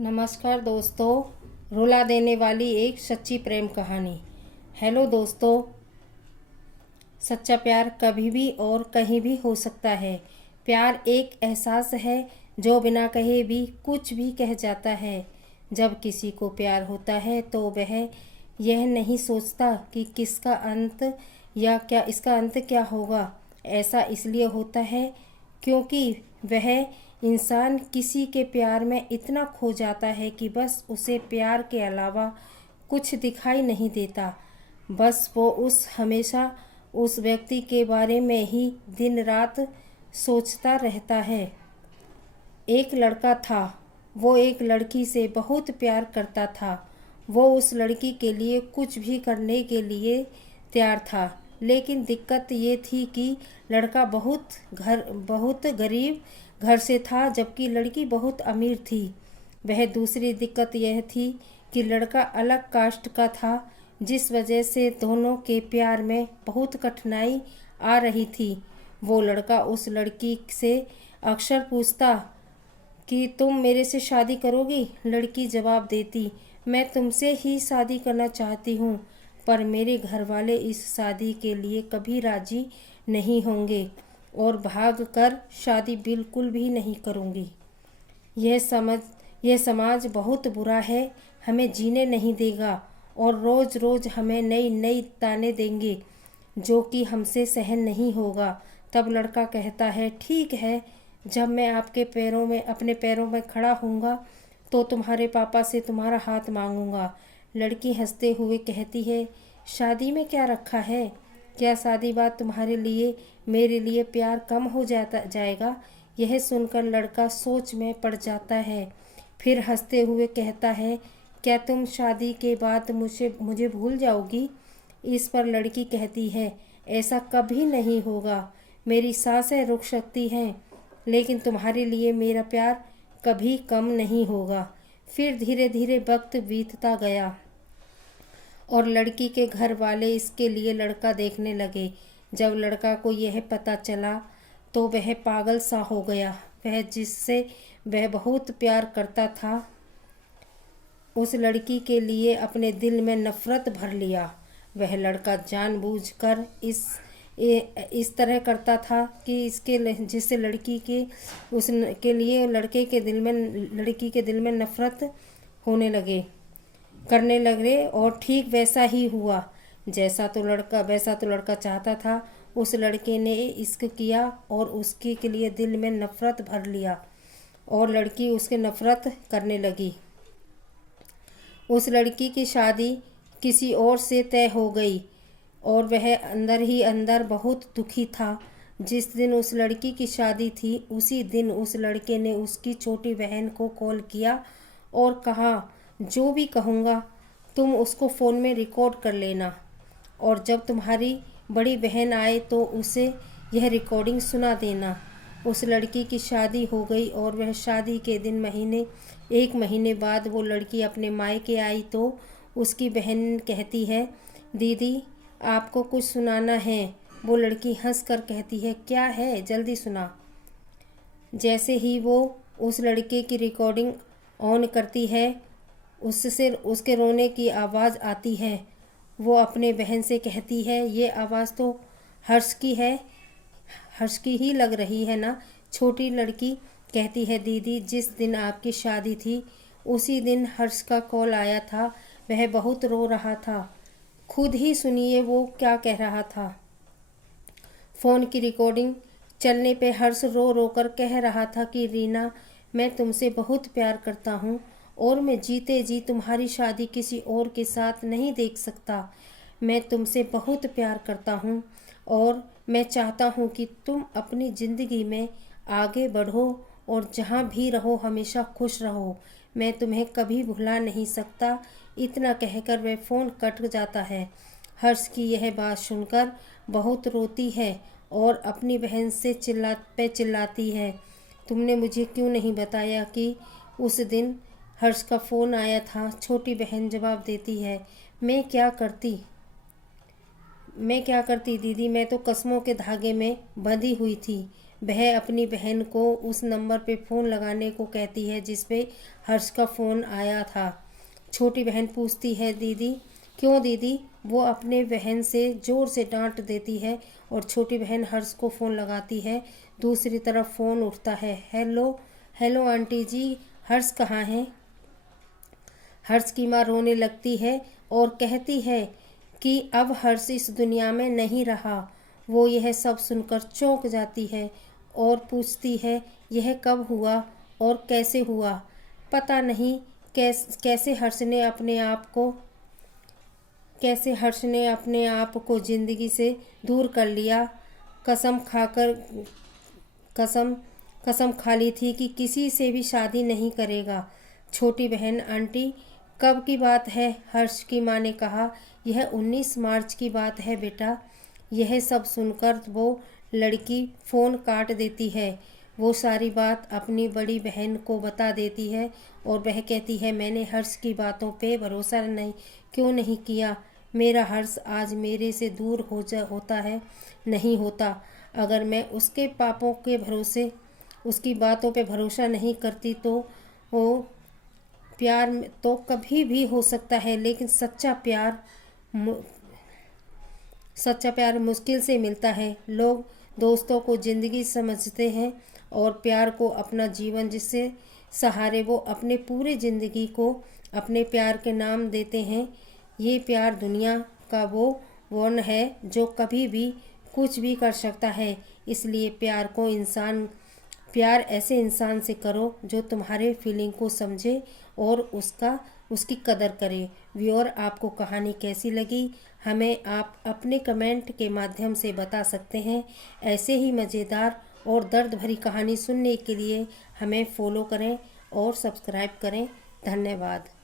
नमस्कार दोस्तों, रुला देने वाली एक सच्ची प्रेम कहानी। हेलो दोस्तों, सच्चा प्यार कभी भी और कहीं भी हो सकता है। प्यार एक एहसास है जो बिना कहे भी कुछ भी कह जाता है। जब किसी को प्यार होता है तो वह यह नहीं सोचता कि किसका अंत या क्या इसका अंत क्या होगा। ऐसा इसलिए होता है क्योंकि वह इंसान किसी के प्यार में इतना खो जाता है कि बस उसे प्यार के अलावा कुछ दिखाई नहीं देता। बस वो हमेशा उस व्यक्ति के बारे में ही दिन रात सोचता रहता है। एक लड़का था, वो एक लड़की से बहुत प्यार करता था। वो उस लड़की के लिए कुछ भी करने के लिए तैयार था, लेकिन दिक्कत ये थी कि लड़का बहुत गरीब घर से था, जबकि लड़की बहुत अमीर थी। वह दूसरी दिक्कत यह थी कि लड़का अलग कास्ट का था, जिस वजह से दोनों के प्यार में बहुत कठिनाई आ रही थी। वो लड़का उस लड़की से अक्सर पूछता कि तुम मेरे से शादी करोगी? लड़की जवाब देती, मैं तुमसे ही शादी करना चाहती हूँ, पर मेरे घर वाले इस शादी के लिए कभी राजी नहीं होंगे और भाग कर शादी बिल्कुल भी नहीं करूँगी। यह समाज बहुत बुरा है, हमें जीने नहीं देगा और रोज़ रोज़ हमें नई नई ताने देंगे जो कि हमसे सहन नहीं होगा। तब लड़का कहता है, ठीक है, जब मैं अपने पैरों में खड़ा होऊंगा तो तुम्हारे पापा से तुम्हारा हाथ मांगूंगा। लड़की हंसते हुए कहती है, शादी में क्या रखा है? क्या शादी बाद तुम्हारे लिए मेरे लिए प्यार कम हो जाएगा? यह सुनकर लड़का सोच में पड़ जाता है। फिर हंसते हुए कहता है, क्या तुम शादी के बाद मुझे भूल जाओगी? इस पर लड़की कहती है, ऐसा कभी नहीं होगा। मेरी सांसें रुक सकती हैं, लेकिन तुम्हारे लिए मेरा प्यार कभी कम नहीं होगा। फिर धीरे धीरे वक्त बीतता गया और लड़की के घर वाले इसके लिए लड़का देखने लगे। जब लड़का को यह पता चला तो वह पागल सा हो गया। वह जिससे वह बहुत प्यार करता था, उस लड़की के लिए अपने दिल में नफरत भर लिया। वह लड़का जानबूझकर इस तरह करता था कि जिससे लड़की के उसके लिए लड़की के दिल में नफरत करने लगे। और ठीक वैसा ही हुआ वैसा तो लड़का चाहता था। उस लड़के ने इश्क किया और उसके के लिए दिल में नफरत भर लिया और लड़की उसके नफरत करने लगी। उस लड़की की शादी किसी और से तय हो गई और वह अंदर ही अंदर बहुत दुखी था। जिस दिन उस लड़की की शादी थी, उसी दिन उस लड़के ने उसकी छोटी बहन को कॉल किया और कहा, जो भी कहूँगा तुम उसको फ़ोन में रिकॉर्ड कर लेना और जब तुम्हारी बड़ी बहन आए तो उसे यह रिकॉर्डिंग सुना देना। उस लड़की की शादी हो गई और वह शादी के दिन एक महीने बाद वो लड़की अपने मायके आई तो उसकी बहन कहती है, दीदी आपको कुछ सुनाना है। वो लड़की हंस कर कहती है, क्या है, जल्दी सुना। जैसे ही वो उस लड़के की रिकॉर्डिंग ऑन करती है, उससे उसके रोने की आवाज़ आती है। वो अपने बहन से कहती है, ये आवाज़ तो हर्ष की ही लग रही है ना? छोटी लड़की कहती है, दीदी जिस दिन आपकी शादी थी उसी दिन हर्ष का कॉल आया था। वह बहुत रो रहा था। खुद ही सुनिए वो क्या कह रहा था। फ़ोन की रिकॉर्डिंग चलने पे हर्ष रो रो कर कह रहा था कि रीना, मैं तुमसे बहुत प्यार करता हूँ और मैं जीते जी तुम्हारी शादी किसी और के साथ नहीं देख सकता। मैं तुमसे बहुत प्यार करता हूँ और मैं चाहता हूँ कि तुम अपनी ज़िंदगी में आगे बढ़ो और जहाँ भी रहो हमेशा खुश रहो। मैं तुम्हें कभी भुला नहीं सकता। इतना कहकर वह फ़ोन कट जाता है। हर्ष की यह बात सुनकर बहुत रोती है और अपनी बहन से चिल्लाती है, तुमने मुझे क्यों नहीं बताया कि उस दिन हर्ष का फ़ोन आया था? छोटी बहन जवाब देती है, मैं क्या करती दीदी, मैं तो कसमों के धागे में बंधी हुई थी। वह अपनी बहन को उस नंबर पे फ़ोन लगाने को कहती है जिस पे हर्ष का फ़ोन आया था। छोटी बहन पूछती है, दीदी क्यों दीदी? वो अपने बहन से ज़ोर से डांट देती है और छोटी बहन हर्ष को फ़ोन लगाती है। दूसरी तरफ फ़ोन उठता है। हेलो हेलो आंटी जी, हर्ष कहाँ है? हर्ष की माँ रोने लगती है और कहती है कि अब हर्ष इस दुनिया में नहीं रहा। वो यह सब सुनकर चौंक जाती है और पूछती है, यह कब हुआ और कैसे हुआ? पता नहीं कैसे हर्ष ने अपने आप को ज़िंदगी से दूर कर लिया। कसम खाकर कसम कसम खा ली थी कि किसी से भी शादी नहीं करेगा। छोटी बहन, आंटी कब की बात है? हर्ष की माँ ने कहा, यह 19 मार्च की बात है बेटा। यह सब सुनकर वो लड़की फ़ोन काट देती है। वो सारी बात अपनी बड़ी बहन को बता देती है और वह कहती है, मैंने हर्ष की बातों पे भरोसा क्यों नहीं किया? मेरा हर्ष आज मेरे से दूर होता है, नहीं होता। अगर मैं उसके पापों के भरोसे उसकी बातों पे भरोसा नहीं करती तो वो प्यार तो कभी भी हो सकता है, लेकिन सच्चा प्यार मुश्किल से मिलता है। लोग दोस्तों को ज़िंदगी समझते हैं और प्यार को अपना जीवन, जिससे सहारे वो अपने पूरे ज़िंदगी को अपने प्यार के नाम देते हैं। ये प्यार दुनिया का वो वन है जो कभी भी कुछ भी कर सकता है। इसलिए प्यार ऐसे इंसान से करो जो तुम्हारे फीलिंग को समझे और उसकी कदर करे। व्यूअर, आपको कहानी कैसी लगी हमें आप अपने कमेंट के माध्यम से बता सकते हैं। ऐसे ही मज़ेदार और दर्द भरी कहानी सुनने के लिए हमें फॉलो करें और सब्सक्राइब करें। धन्यवाद।